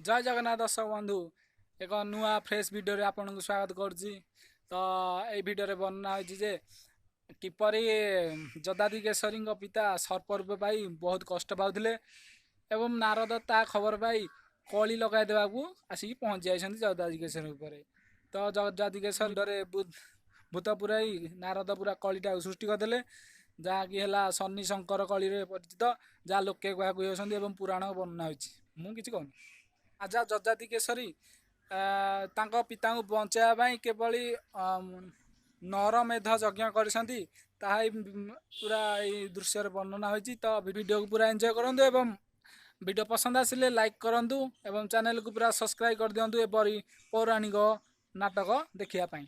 जय जगन्नाथ दर्शक बंधु एक नुआ फ्रेश वीडियो रे आपन को स्वागत करुच्ची। तो ये वीडियो रे वर्णना होची जे किपरि जदादि केशरी पिता सर्प रूप पाई बहुत कष्ट पाउथिले एवं नारद ता खबर पाई कली लगाई देवाकू आसिक पहुंच जाइछन्ति जदादि केशरी उपरे। तो जदादि केशरी डरे भूत पुराई नारद पूरा कलीटा सृष्टि करदेले जहाँकि है शनि शंकर कली रे परिचित जहाँ लोके कहते एवं पुराण वर्णना होची। मु किछि कहूनी राजा जजाति केशरी तांको पिता को बचाई केवली नरमेध यज्ञ करछन्ति पूरा दृश्य वर्णना होची। तो वीडियो को पूरा एंजॉय करंतु एवं वीडियो पसंद आसिले लाइक करंतु एवं चैनल को पूरा सब्सक्राइब कर दियंतु एपरी पौराणिक नाटक देखिया पाई।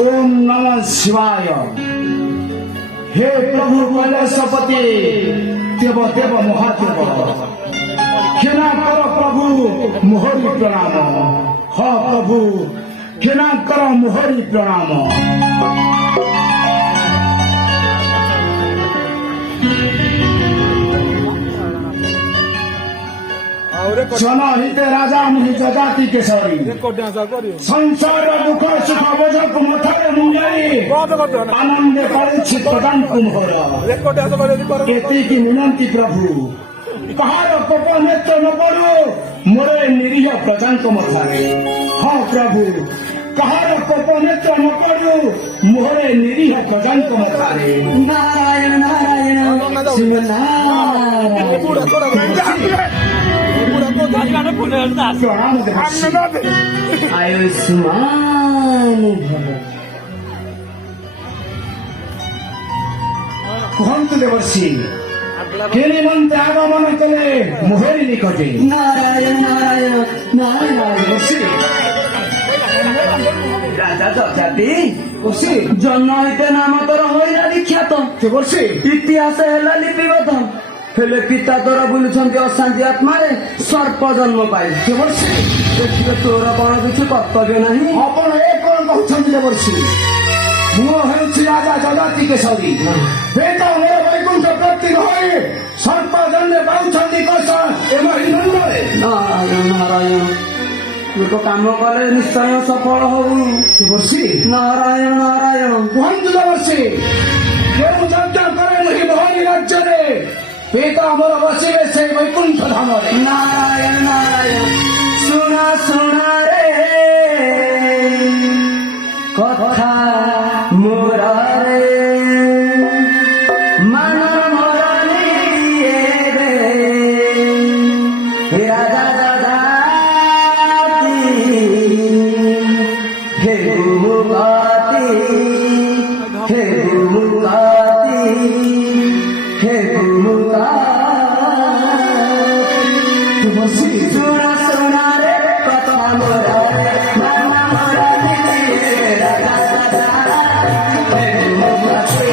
ओम नमः शिवाय। हे प्रभु कैलाशपति देव देव महादेव क्षमा कर प्रभु मोहरी प्रणाम। हाँ प्रभु क्षमा कर मोहरी प्रणाम। जनहित राजा मुनि जजाति केशरी संसार दुख सुख बोझक मथारे मुंजाई आनंद करे प्रदान कुम्भर एतिकी मिनती प्रभु कहार कोप नेत्र न पड़ू मोरे निरीह प्रजांक मथारे। हाँ प्रभु कहार कोप नेत्र न पड़ू मोरे निरीह प्रजांक मथारे। नारायण नारायण शिव आयुष्मान कहतु देवर्षि केने मंत्र आगमन कले मोहरी निकटे। नारायण नारायण नारायण देवर्षि राजा जजाति जन्म हईते नाम तोर होइला विख्यात देवर्षि इतिहास है लिपिबद्ध हेले पिता तोर बुलुछन्ति अशांति आत्मारे सर्प जन्म पाई देखिए तोर कौन किसी कर्तव्य नहीं। आपण ए कौन कहउछन्ति देवर्षि मु हेउछि राजा जजाति केशरी बेटा मोर वैकुंठ प्राप्ति होई सर्प जन्म पाउछन्ति कस एमहि नंदरे। नारायण नारायण तू तो काम कले निश्चय सफल होऊ देवर्षि। नारायण नारायण कहन्तु देवर्षि केउ चर्चा करे नहीं मोहरी राज्य रे पिता मोर बसिले से वैकुंठ धाम रे। नारायण नारायण सुना सुना रे कथा मोर रे मन मोर निये रे राजा जजाति हे मुगाति हे मुगाति हे सुना सुना रे कथा मोरा रे मन मोरा निये राजा जजाति हे मुगाति।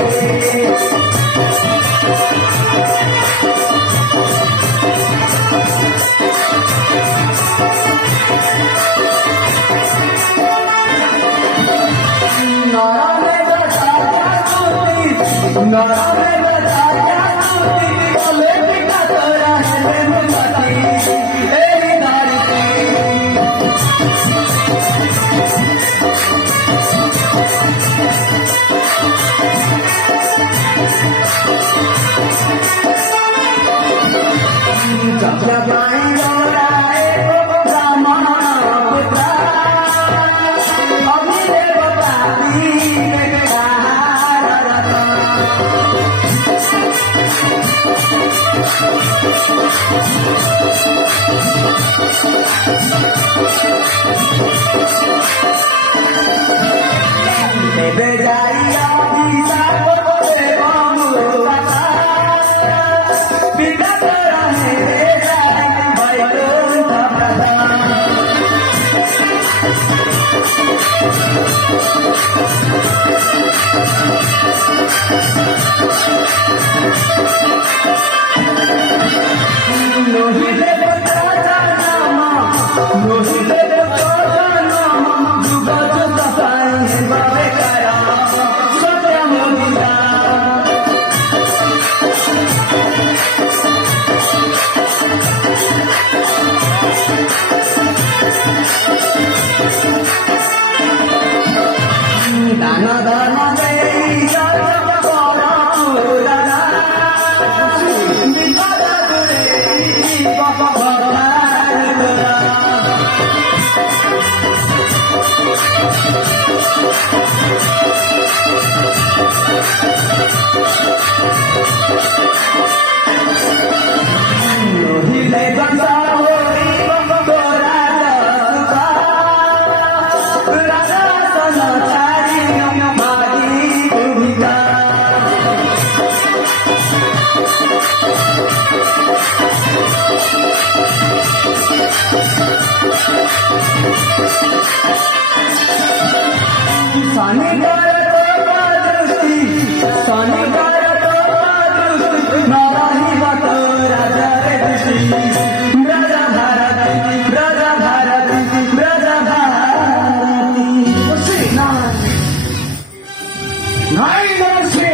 ନାଇଁ ଦେବଶ୍ରୀ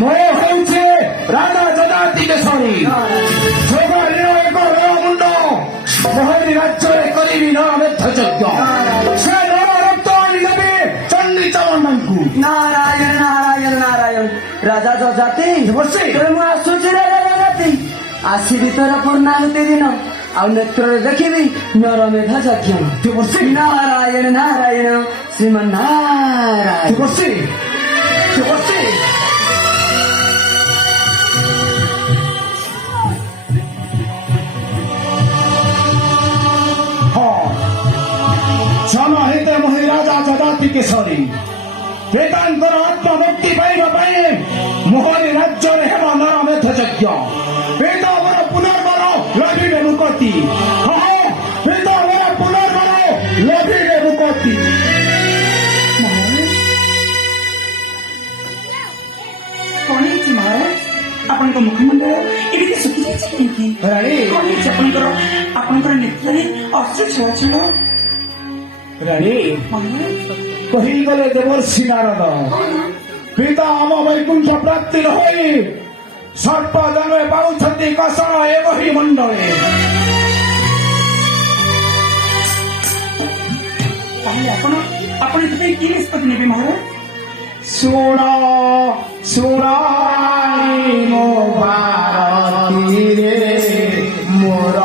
ମୋ ହେଉଛି ରାଜା ଯଯାତି କେଶରୀ ସୋଭାରୀର ଏକ ମୁଣ୍ଡ ମହାରୀ ରାଜ୍ୟରେ କରିବି ନା ମେଧ ଯଜ୍ଞ ସେ ରକ୍ତ ଆଣିଦେବି ଚଣ୍ଡୀ ଚାମଣ୍ଡାଙ୍କୁ। ନାରାୟଣ ନାରାୟଣ ନାରାୟଣ ରାଜା ଯଜାତି ଦେବଶ୍ରୀ ତେଣୁ ମୁଁ ଆସୁଛି ରାଜା ଯଜାତି ଆସିବି ତୋର ପୂର୍ଣ୍ଣାହୁତି ଦିନ ଆଉ ନେତ୍ରରେ ଦେଖିବି ନରମେଧ ଯଜ୍ଞ। ଦେବଶ୍ରୀ ନାରାୟଣ ନାରାୟଣ ଶ୍ରୀମନ୍ ନାରାୟଣ। ଦେବଶ୍ରୀ ଦେବଶ୍ରୀ ଜନହିତେ ମହି ରାଜା ଯଯାତି କେଶରୀ ବେଦାଙ୍କର ଆତ୍ମା ମୁକ୍ତି ପାଇବା ପାଇଁ ମୋହରୀ ରାଜ୍ୟରେ ହେବ ନରମେଧ ଯଜ୍ଞ। ବେଦବର ପୁନର୍ବାର ଲଭିବେ ମୁକତି ବେଦବର ପୁନର୍ବାର ଲଭିବେ ମୁକତି। କଣ ହେଇଛି ମହାରାଜ ଆପଣଙ୍କ ମୁଖମଣ୍ଡଳ ଏମିତି ଶୁଖିଯାଇଛି କାହିଁକି? ରାଣୀ କଣ ହେଇଛି ଆପଣଙ୍କର ନେତ୍ରରେ ଅଶ୍ରୁ ଛଳ ରାଣୀ ମହାରାଜ କହିଗଲେ ଦେବର୍ଷି ନାରଦ ପିତା ଆମ ବୈକୁଣ୍ଠ ପ୍ରାପ୍ତି ନ ହୋଇ ସର୍ପ ଜନ୍ମେ ପାଉଛନ୍ତି କଷଣ ଏବହି ମଣ୍ଡଳେ। ତାହେଲେ ଆପଣ ଏଥିପାଇଁ କି ନିଷ୍ପତ୍ତି ନେବେ ମହାରାଜ? ଶୁଣ ଶୁଣାଣି ମୋ ଭାରତୀରେ ମୋର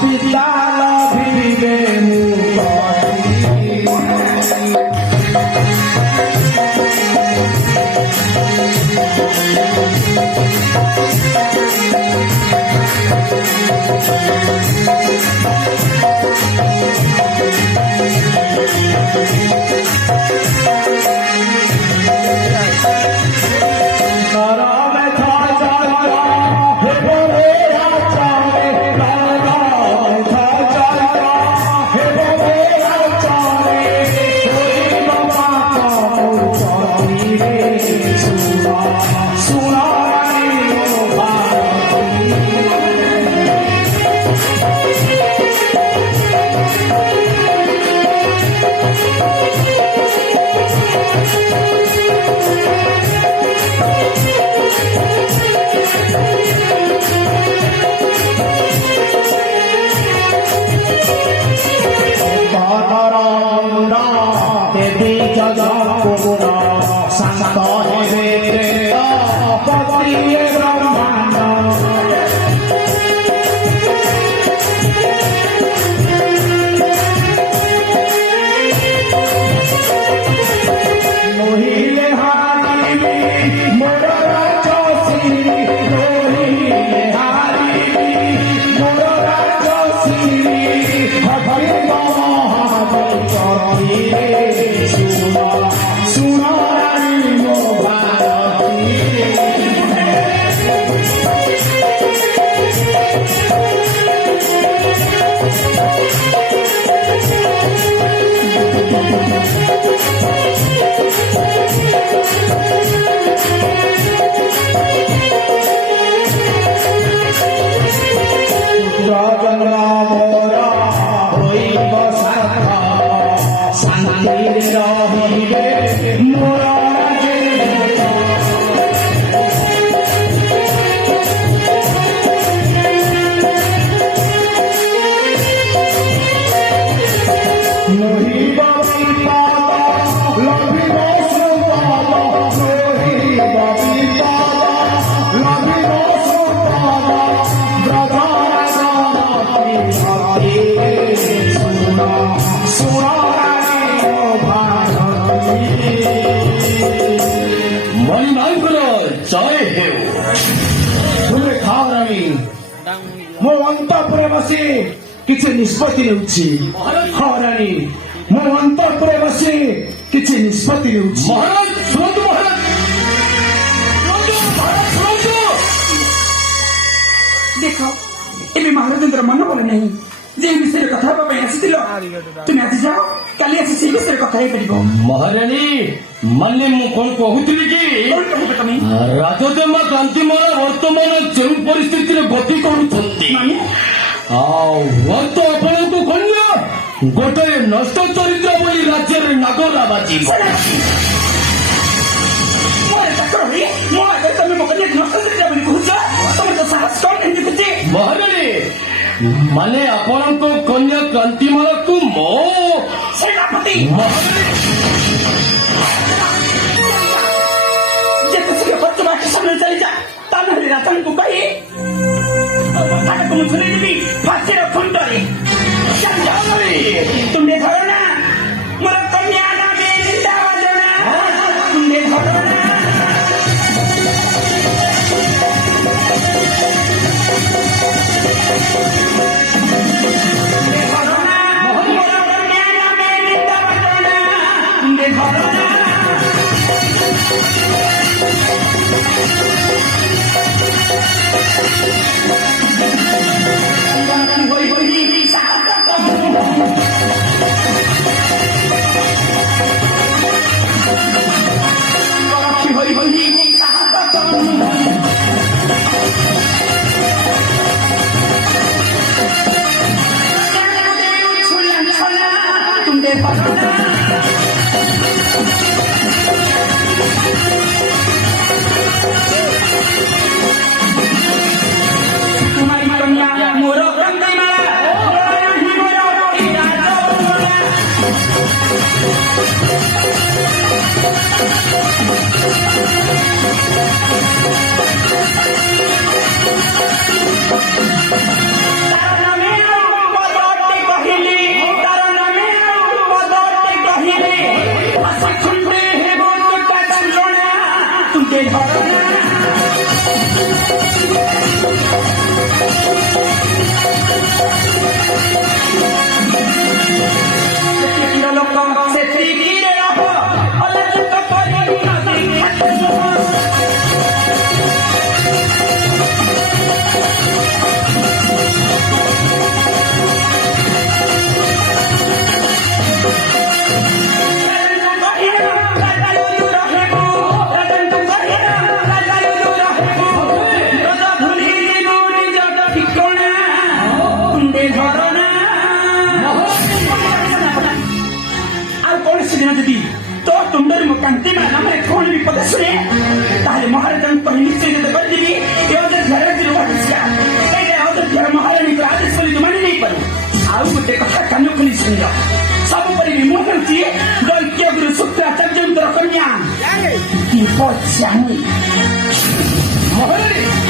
ପିତା ଲଭିବେ ମୋ ଅନ୍ତଃପୁରେ ବସି କିଛି ନିଷ୍ପତ୍ତି ନେଉଛି। ହଁ ରାଣୀ ମୋ ଅନ୍ତଃପୁରେ ବସି କିଛି ନିଷ୍ପତ୍ତି ନେଉଛି। ମହାରାଜ ଶୁଣନ୍ତୁ, ମହାରାଜ ଶୁଣନ୍ତୁ। ଦେଖ ଏବେ ମହାରାଜଙ୍କର ମନ ଭଲ ନାହିଁ ଯେ ଏ ବିଷୟରେ କଥା ହେବା ପାଇଁ ଆସିଥିଲ। ତୁମେ ଆଜି ଯାଅ, କାଲି ଆସି ସେଇ ବିଷୟରେ କଥା ହେଇପାରିବ। ମହାରାଣୀ ମାନେ ମୁଁ କଣ କହୁଥିଲି କି କଣ କହିବ ତମେ? ରାଜଦେମା କ୍ରାନ୍ତିମାଳ ବର୍ତ୍ତମାନ ଯେଉଁ ପରିସ୍ଥିତିରେ ଗତି କରୁଛନ୍ତି ମାନେ ଆଉ ହୁଅତ ଆପଣଙ୍କୁ କନ୍ୟା ଗୋଟେ ନଷ୍ଟ ଚରିତ୍ର ବୋଲି ରାଜ୍ୟରେ ନାଗରା ବାଜିବ। ମାନେ ଆପଣଙ୍କ କନ୍ୟା କାନ୍ତିମାଳାକୁ ମୋ ସେନାପତି ଯେତେ ଶୀଘ୍ର ପଛ ବାକି ସମୟ ଚାଲିଯା ତା ନହେଲେ ରାଜାଙ୍କୁ କହି ତୋ କଥାଟାକୁ ମୁଁ ଶୁଣିଦେବି ଫାଶୀର ଖୁଣ୍ଟରେ ତୁଣ୍ଡେ ଧର ନା ମୋର କନ୍ୟା ନାମେ ନିନ୍ଦା ବାଜଣା ତୁଣ୍ଡେ ଧର ନା तुम्हारी कन्या मोर तो तुंडर मुकांती में नाम कौन भी पता सुने ताले महाराज पहली से तो कर दी ये उधर घर में जो वापस गया कहीं उधर घर महाराज ने आदेश बोली तो माने नहीं पर आओ मुझे कथा कानों खुली सुन जाओ सब पर भी मुंह करती है दल के गुरु सूत्र तर्जुम तो कन्या की पहुंचानी महाराज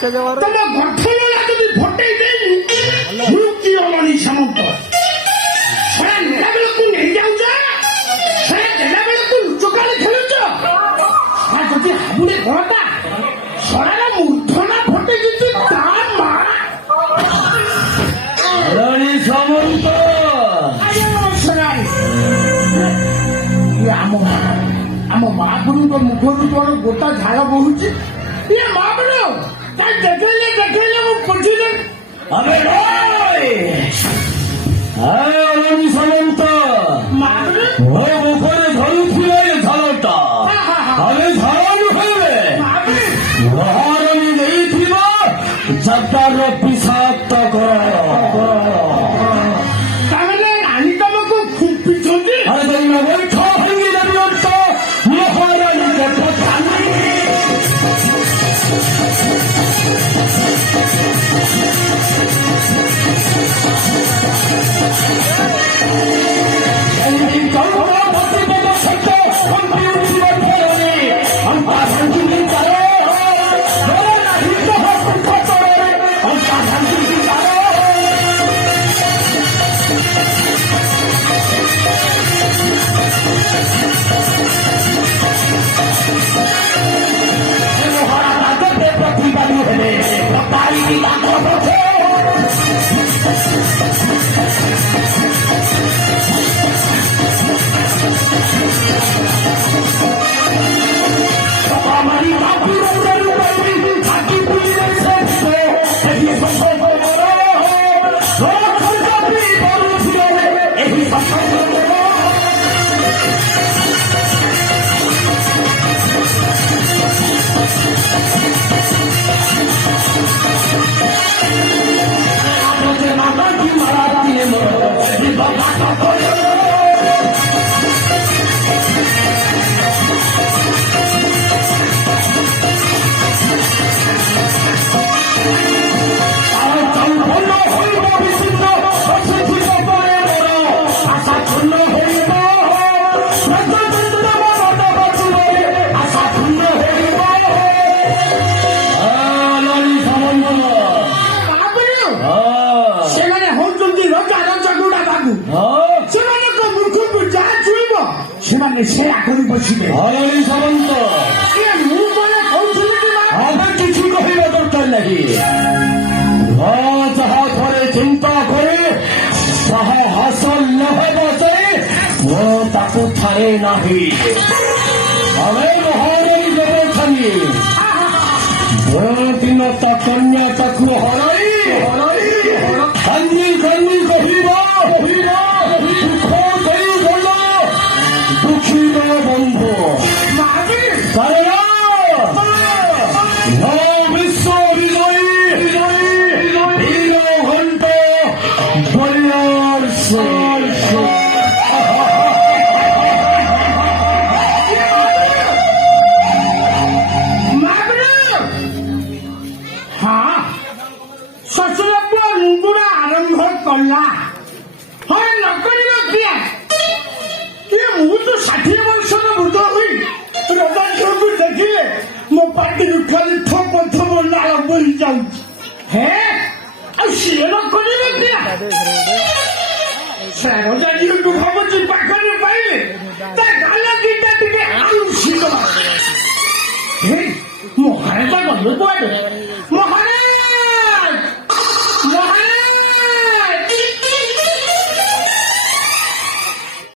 ତମ ଗଠନ ଯଦି ଭଟେଇ ଦେଇ ମୃତ୍ୟୁ ହବନି ସାମନ୍ତ ସେଟା ନେଲା ବେଳକୁ ନେଇଯାଉଛ ସେଟା ଦେଲା ବେଳକୁ ଲୁଚକାଳି ଖେଳୁଛ ଯଦି ହାବୁଡେ ଘରଟା ସରାର ମୂର୍ଦ୍ଧନା ଭଟେଇ ଦେଇଛି ତା ମା ସାମନ୍ତ ଆମ ମହାପୁରୁଙ୍କ ମୁଖରୁ କଣ ଗୋଟା ଝାଳ ବହୁଛି ଇଏ ମହାପୁରୁ ଦେଖେଇଲେ ମୁଁ ବୁଝିଲି अबे सामंत मुखरे धरुले झालटा अबे झाल नुहे महारानी नहीं जटार पिषाक्त रानी तुमको खुपिछंती अरे बैठ भांगी महारानी प्रतिबादी କରି ବସିବେ ହରଣୀ ସାମନ୍ତ ମୁଁ ମାନେ କହୁଥିଲି କି ମା ଆମେ କିଛି କହିବା ଦରକାର ନାହିଁ ଯାହା ଥରେ ଚିନ୍ତା କରେ ତାହା ହାସଲ ନ ହେବା ଯାଏ ମୁଁ ତାକୁ ଥାଏ ନାହିଁ ଆମେ ମହାରାଣୀ ଦେବଥାନି ଦିନ ତା କନ୍ୟା ତାକୁ ହରାଇ କାନ୍ଦି କାନ୍ଦି କହିବା ଦୁଃଖ ଦେଇଗଲ ଦୁଃଖୀର ବନ୍ଧୁ କାରଣ বিশ্ব বিজয়ী বীর ঘণ্ট বলিয়ার ହଁ ଶ୍ୱଶୁର ପୁଅ ମୁଣ୍ଡୁଣା ଆରମ୍ଭ କଲା ହଁ ନ କରିବ କିଏ ମୁଁ ତ 60 ବର୍ଷର ବୃଦ୍ଧ ହୋଇ ରଜା ଝିଅକୁ ଦେଖିଲେ ମୋ ପାଟିରୁ ଖାଲି ଥୋପ ଥୋପ ନାଳ ବୋହି ଯାଉଛି ହେଁ ଆଉ ସିଏ ନ କରିବ କିଏ ସେ ରଜା ଝିଅକୁ ଭାବୁଛି ପାଖରେ ପାଇଲେ ତା